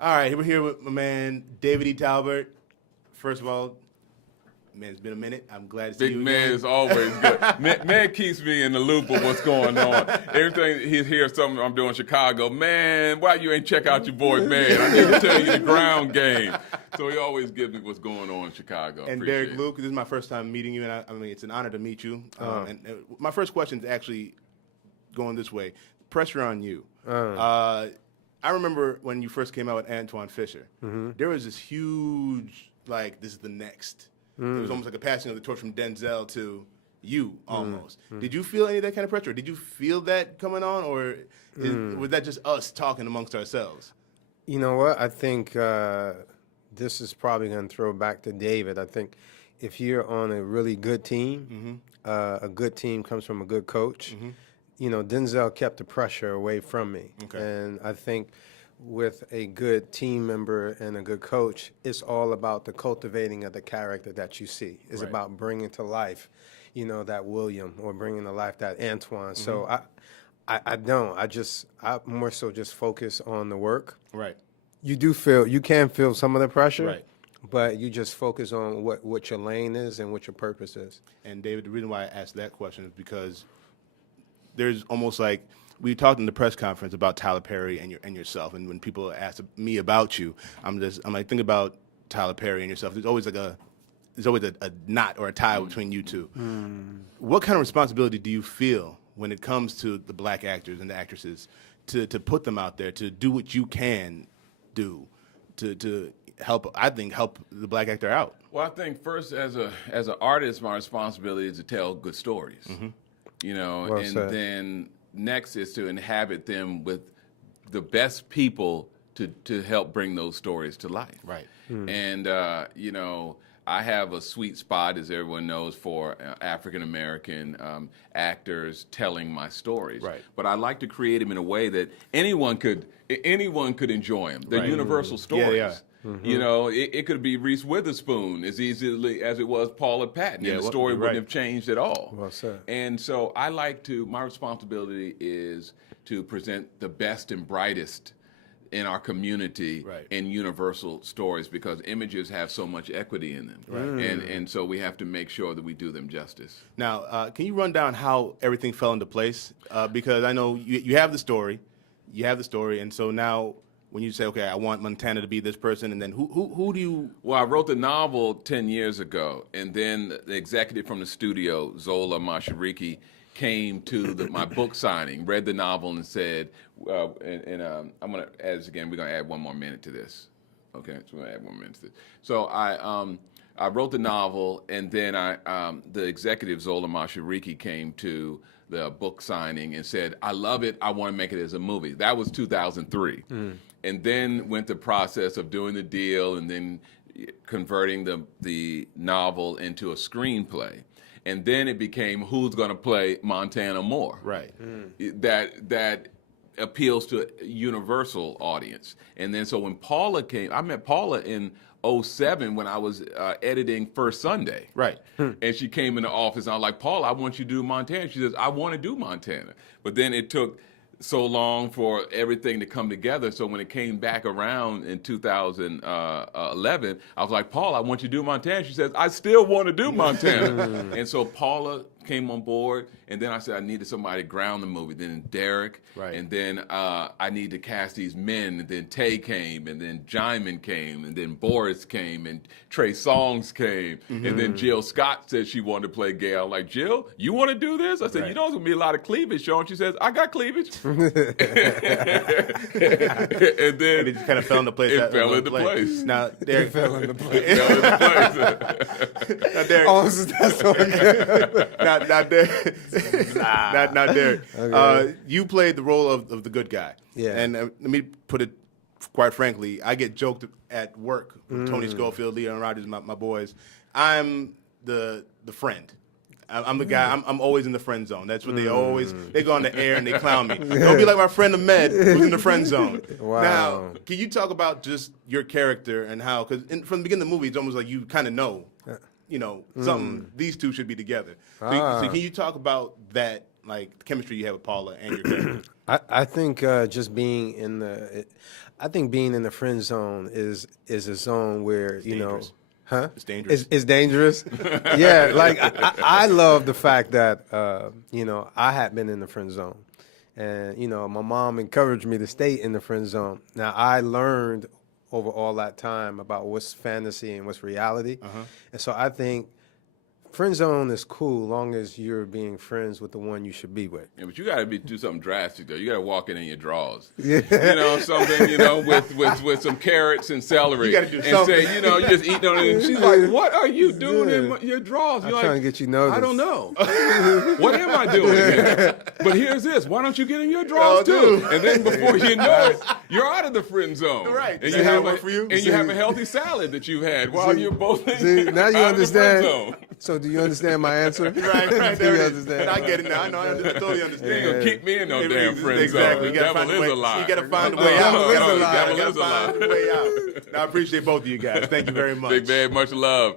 All right, we're here with my man, David E. Talbert. First of all, man, it's been a minute. I'm glad to see you Big man again. is always good. Man keeps me in the loop of what's going on. Everything he hears something I'm doing in Chicago, man, why you ain't check out your boy, man? I need to tell you the ground game. So he always gives me what's going on in Chicago. And Appreciate Derek it. Luke, this is my first time meeting you, and I mean, it's an honor to meet you. And my first question is actually going this way. Pressure on you. I remember when you first came out with Antoine Fisher. There was this huge, like, this is the next. It was almost like a passing of the torch from Denzel to you, almost. Did you feel any of that kind of pressure? Did you feel that coming on, or was that just us talking amongst ourselves? You know what? I think this is probably going to throw back to David. I think if you're on a really good team, a good team comes from a good coach. You know, Denzel kept the pressure away from me. Okay. And I think with a good team member and a good coach, it's all about the cultivating of the character that you see. It's Right. about bringing to life, you know, that William, or bringing to life that Antoine. So I don't. I more so just focus on the work. Right. You can feel some of the pressure, Right. but you just focus on what your lane is and what your purpose is. And David, the reason why I asked that question is because there's almost like we talked in the press conference about Tyler Perry and yourself, and when people ask me about you, I'm like, think about Tyler Perry and yourself. There's always a knot or a tie between you two. What kind of responsibility do you feel when it comes to the black actors and the actresses to put them out there, to do what you can do to help the black actor out? Well, I think first, as an artist, my responsibility is to tell good stories. You know, Well and said. then next is to inhabit them with the best people to help bring those stories to life. Right. And, you know, I have a sweet spot, as everyone knows, for African-American actors telling my stories. Right. But I like to create them in a way that anyone could enjoy them. They're Right. universal Yeah, stories. they are. You know, it could be Reese Witherspoon as easily as it was Paula Patton, Yeah, and the well, story you're wouldn't right. have changed at all. Well said. And so my responsibility is to present the best and brightest in our community Right. in universal stories, because images have so much equity in them. And so we have to make sure that we do them justice. Now, can you run down how everything fell into place? Because I know you have the story, and so now when you say, okay, I want Montana to be this person, and then who do you? Well, I wrote the novel 10 years ago, and then the executive from the studio, Zola Mashariki, came to my book signing, read the novel, and said, I'm going to add this again, we're going to add one more minute to this. Okay, so we're going to add 1 minute to this. So I wrote the novel, and then the executive, Zola Mashariki, came to the book signing and said, I love it, I want to make it as a movie. That was 2003. And then went the process of doing the deal and then converting the novel into a screenplay. And then it became, who's going to play Montana Moore? Right. That appeals to a universal audience. And then so when Paula came, I met Paula in 2007 when I was editing First Sunday. Right. And she came in the office, and I was like, Paula, I want you to do Montana. She says, I want to do Montana. But then it took so long for everything to come together. So when it came back around in 2011, I was like, Paula, I want you to do Montana. She says, I still want to do Montana. And so Paula came on board, and then I said I needed somebody to ground the movie. Then Derek, Right. and then I need to cast these men, and then Tay came, and then Jaimin came, and then Boris came, and Trey Songz came, and then Jill Scott said she wanted to play gay. I'm like, Jill, you want to do this? I said, Right. you know, there's going to be a lot of cleavage shown. She says, I got cleavage. And then And it just kind of fell into place. It fell into place. Now, Derek, Fell into place. it fell into place. now, Derek, Oh, that's so good. now, Derek, now, Derek, Okay. you played the role of the good guy. Yeah. And let me put it quite frankly, I get joked at work with Tony Schofield, Leon Rogers, my boys. I'm the friend. I'm the guy. I'm always in the friend zone. That's what they go on the air and they clown me. Don't be like my friend Ahmed, who's in the friend zone. Wow. Now, can you talk about just your character and how? Because from the beginning of the movie, it's almost like you kind of know, something. These two should be together. So can you talk about that, like the chemistry you have with Paula and your character? I think just being in I think being in the friend zone is a zone where dangerous. Huh? It's dangerous. It's dangerous. Yeah, like I love the fact that I had been in the friend zone, and my mom encouraged me to stay in the friend zone. Now I learned over all that time about what's fantasy and what's reality, and so I think friend zone is cool long as you're being friends with the one you should be with. Yeah, but you got to do something drastic though. You got to walk in your drawers. Yeah. Something with some carrots and celery. You gotta do and something. say, you just eat on it. And she's like, "What are you doing in your drawers?" I'm You're trying like, to get you noticed. I don't know. What am I doing here? But here's this. Why don't you get in your drawers too? And then before you know it, you're out of the friend zone. Right. And See you how have it worked for you? And you have a healthy salad that you've had while you're both Now you out of the friend understand. zone. So do you understand my answer? Right, Do there you it is. understand? I get it now. I totally You understand. ain't gonna keep me in no damn friend Exactly. zone. You The gotta devil find a is way. a lie. You gotta find a way out. Devil is a lie. You gotta Devil is a lie. find a way out. I appreciate both of you guys. Thank you very much. Big man, much love.